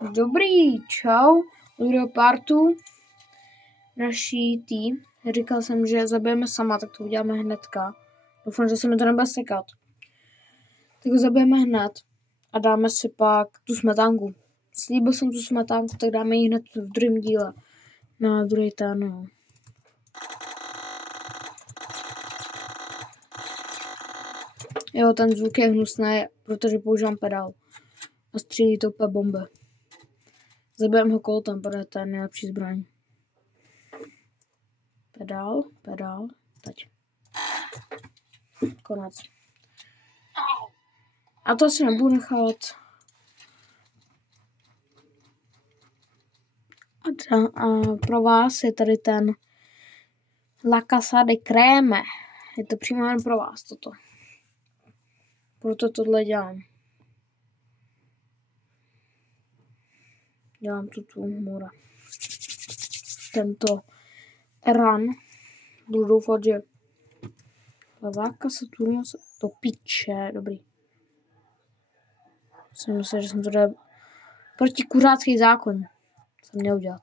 Dobrý, čau, druhého partu naší tý. Říkal jsem, že zabijeme sama, tak to uděláme hnedka. Doufám, že se mi to nebude sekat. Tak ho zabijeme hned a dáme si pak tu smetánku. Slíbil jsem tu smetánku, tak dáme ji hned v druhém díle. Na druhý ten, no. Jo, ten zvuk je hnusný, protože používám pedál. A střílí to úplně bomby. Zabijeme ho koltem, protože to je nejlepší zbraň. Pedál, teď. Konec. A to asi nebudu nechat. A pro vás je tady ten La Casa de Creme. Je to přímo jen pro vás toto. Proto tohle dělám. Dělám tu mora. Tento run. Budu doufat, že Laváka Saturno to piče. Dobrý. Jsem myslel, že jsem to dal protikuřácký zákon. Jsem měl udělat.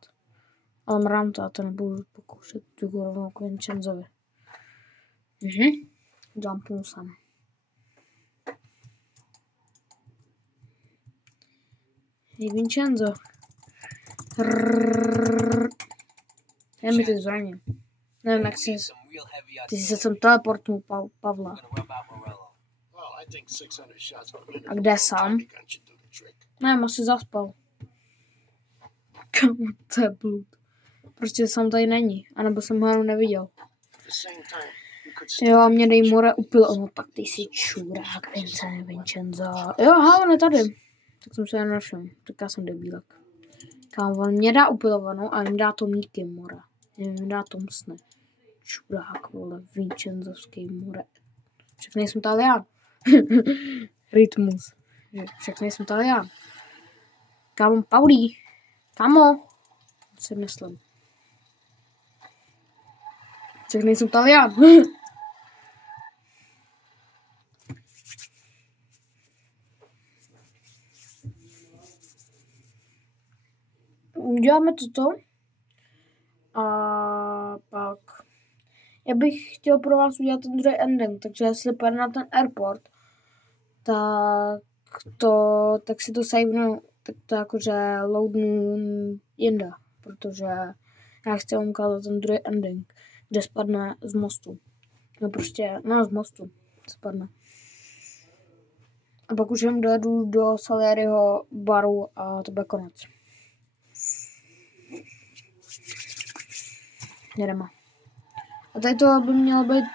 Ale mrám to a to nebudu pokoušet tu rovnou k Vincenzovi. Jumpnu sem. Hej Vincenzo. Je mi ty zbraně. Nevím, jak ty jsi se sem teleportnul, Pavla. A kde sám? Nevím, asi zaspal. To je blud. Prostě sám tady není. A nebo jsem ho jenom neviděl. Jo, a mě dej more upil. No tak ty jsi čurák, Vincenzo. Jo, aha, on je tady. Tak jsem se jen našel. Tak já jsem debílek. Kámo, on mě dá upilovanou a jim dá to míky more. Jim dá to msne. Čurák, vole, Vincenzovský more. Však nejsem Talián. Rytmus. Však nejsem Talián. Kámo, Paulí. Kámo. Si myslím. Však nejsem Talián. Uděláme toto. A pak já bych chtěl pro vás udělat ten druhý ending, takže jestli půjde na ten airport, tak si to savenu, tak to jakože loadnu jinde, protože já chci vám ukázat ten druhý ending, kde spadne z mostu. No prostě, z mostu spadne. A pak už jen dojedu do Salieriho baru a to bude konec. Jedeme. A tady to by mělo být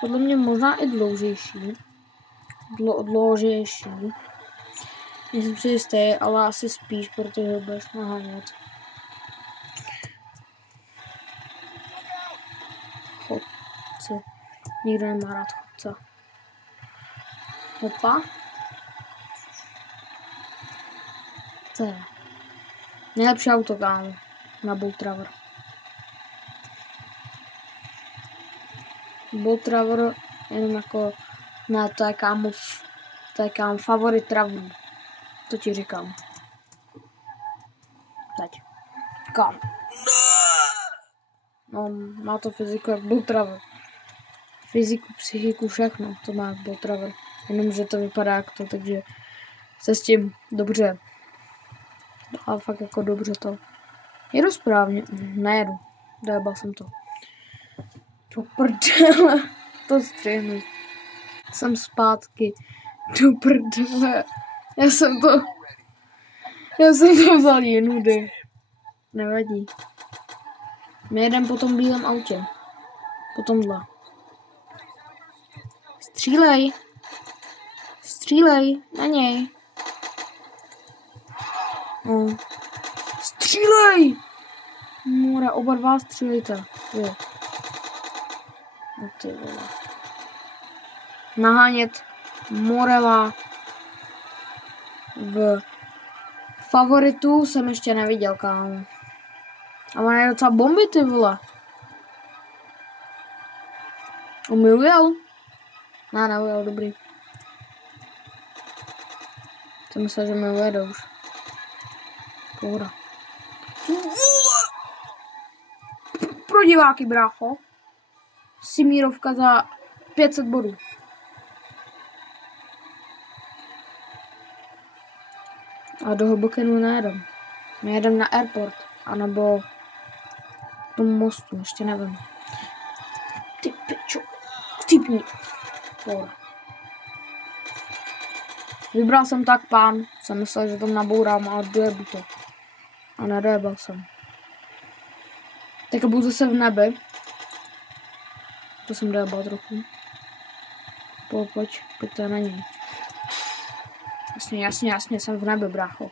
podle mě možná i dlouřejší. Dlouřejší. Nejsem si jistý, ale asi spíš, protože budeš nahánět. Chodce. Nikdo nemá rád chodce. Hopa. To je nejlepší auto, kámo. Na Bull Traver. Bull Traver jenom jako ne, to je kámo favorit Traverů. To ti říkám. Teď. Kam? No, má to fyziku jak Bull Traver. Fyziku, psychiku, všechno to má jak Bull Traver. Jenomže to vypadá jak to, takže se s tím dobře. Ale fakt jako dobře to. Jedu správně. Nejedu. Dojebal jsem to. Do prdele. To střihnu. Jsem zpátky. Do prdele. Já jsem to vzal jinudy. Nevadí. My jedem po tom bílém autě. Po tomhle. Střílej. Střílej na něj. No. Střílej! Mora, oba dva střílejte. Jo. No ty vole. Nahánět Morela v favoritu jsem ještě neviděl, kámo. A on je docela bomby, ty vole. On mi ujel. Ne, neujel, dobrý. Jsem myslel, že mi ujede už. Pohoda. Pro diváky, brácho. Simírovka za 500 bodů. A do Hobokenu nejedem. Nejedem na airport. Anebo k tomu mostu, ještě nevím. Ty pičo. Vtipný. Pohoda. Vybral jsem tak pán. Jsem myslel, že tam nabourám a dojebu to. A nedojebal jsem. Teďka budu zase v nebi. To jsem dojebal trochu. Pojďte na něj. Jasně, jsem v nebi, brácho.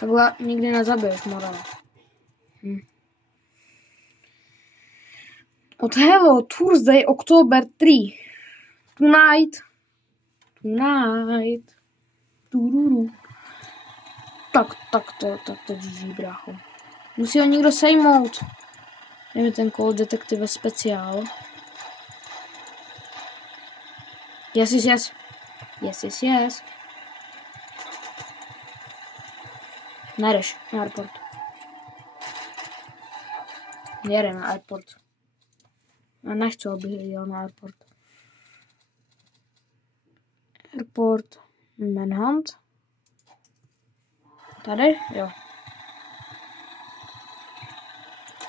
Takhle nikdy nezabiješ, morale. Od Hello, Tuesday, October 3. Tonight. Tururu. Tak to GG, brácho. Musí ho někdo sejmout. Je mi ten Call Detective speciál. Yes. Nejdeš na airport. Jede na airport. Já nechci, aby jel na airport. Airport. Manhunt. Tady? Jo.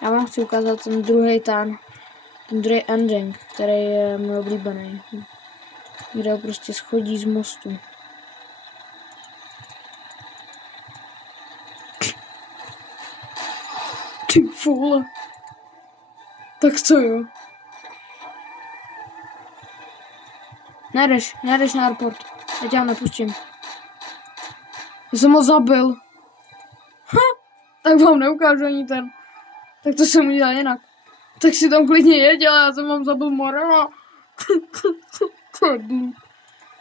Já vám chci ukázat ten druhý ending, který je můj oblíbený. Kde prostě schodí z mostu. Ty vole. Tak co jo? Nejdeš na airport. Já tě ho nepustím. Já jsem ho zabil. Tak vám neukážu ani ten. Tak to jsem udělal jinak. Tak si tam klidně jeděl, já jsem vám zabil Morela.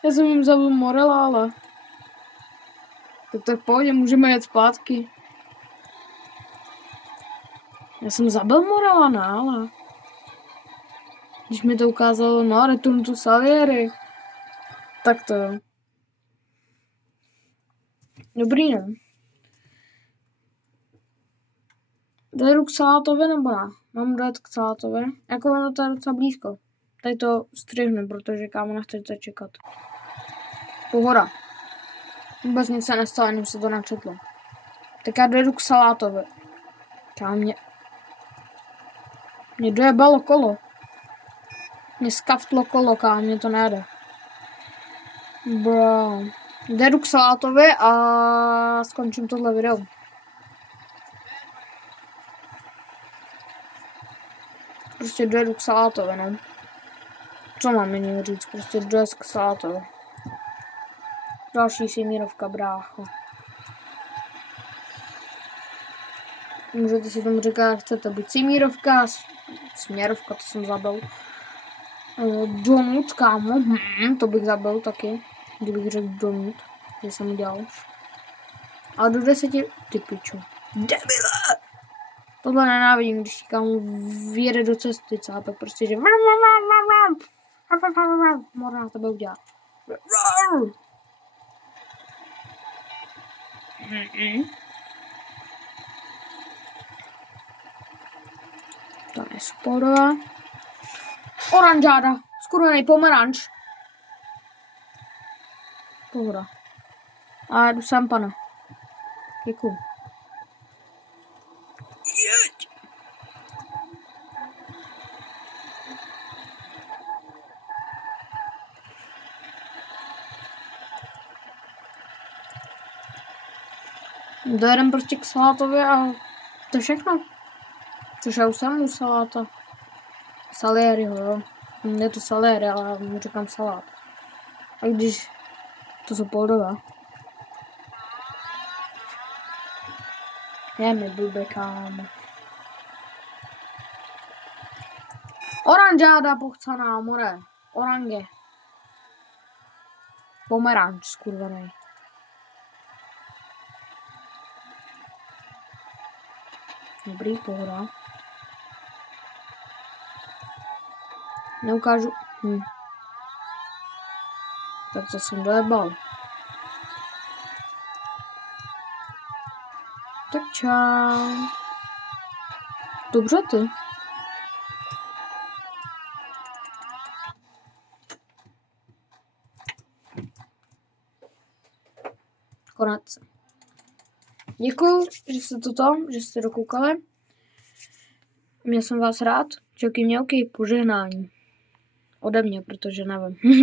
Já jsem jim zabil Morela, ale... Tak pohodě, můžeme jet zpátky. Já jsem zabil Morela, ne, ale... Když mi to ukázalo, no, Return to Salieri. Tak to jo. Dobrý, no. Dojedu k Salátovi nebo ne? Mám dojet k Salátovi. Jako ono to je docela blízko. Tady to střihnu, protože kámo nechcete čekat. Pohoda. Vůbec nic se nestalo, jenom se to načetlo. Tak já dojedu k Salátovi. Kámo mě dojebalo kolo. Mě skaftlo kolo, kámo, mě to nejde. Bro. Dojedu k Salátovi a skončím tohle video. Prostě dojedu k Salátovi, no. Co mám jiný říct? Prostě dojedu k Salátovi. Další Simírovka, brácho. Můžete si tomu říkat, jak chcete. Buď Simírovka, Směrovka, to jsem zabil. Donut, kámo. To bych zabil taky. Kdybych řekl Donut, že jsem udělal. Ale do 10... Ty pičo. Debile! Tohle nenávidím, když kámo vyjede do cesty, a pak prostě, že Morna na tebe udělá. To je sporová. Oranžáda, skurvený pomeranč. Pohoda. A jdu sám, pane. Děkuju. Jeď! Dojedem prostě k Salátovi a to je všechno. Což já už jsem u Saláta. Salieriho, jo. Je to Salieri, ale mu říkám salát. A když to jsou poldové. Je mi blbě, kámo. Oranžáda pochcaná, more. Orange. Pomeranč, skurvenej. Dobrý, pohoda. Neukážu. Tak to jsem dojebal. Tak čau. Dobře ty. Konec. Děkuju, že jste dokoukali. Měl jsem vás rád. Čauky mělky, požehnání. Ode mě, protože nevím.